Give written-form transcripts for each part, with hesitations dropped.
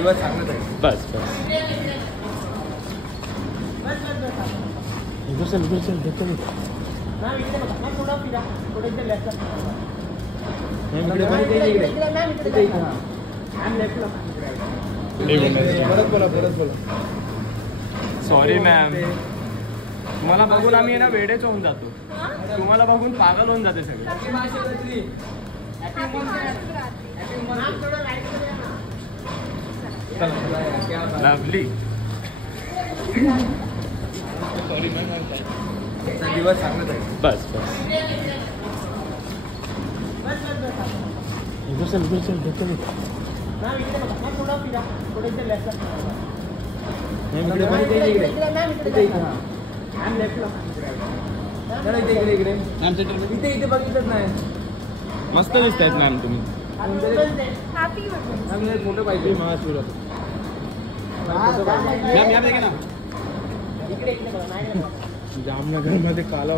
दिवस सांगत आहे. बस बस इधर चल देखते मी परत बोला. सॉरी मॅम, तुम्हाला बघून आम्ही ना वेडेच होऊन जातो. तुम्हाला बघून पागल होऊन जाते सगळे. लवली. सॉरी मॅम, दिवस सांगत आहे. बस बस इधर चल देखते मी इथे बघितलंच नाही. मस्त दिसत आहेत मॅम तुम्ही. फोटो पाहिजे महाशिवरात्र. मॅम या देखा ना. जामनगर मध्ये काला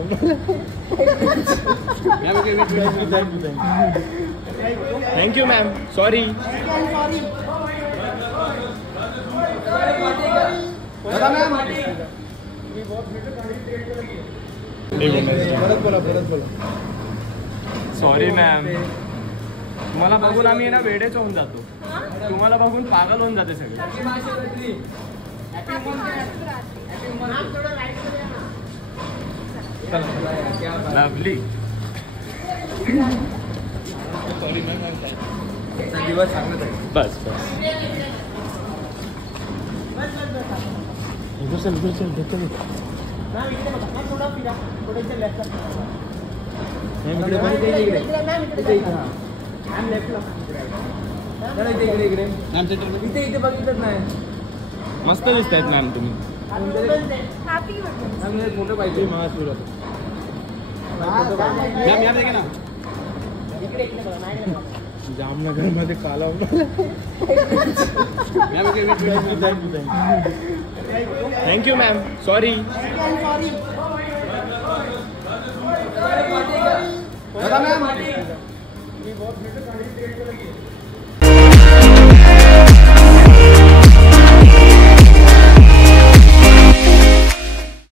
थँक्यू मॅम. सॉरी. परत बोला. सॉरी मॅम, तुम्हाला बघून आम्ही ना वेडेच होऊन जातो. तुम्हाला बघून पागल होऊन जाते सगळे. लवली. सॉरी मॅम, दिवस सांगत आहे. बस बस इधर चल देखते मी इथे बघितलंच नाही. मस्त दिसत आहेत मॅम तुम्ही. फोटो पाहिजे महाशिवरात्र. मॅम या देखा ना. जामनगर मध्ये काला थँक्यू मॅम. सॉरी. मॅम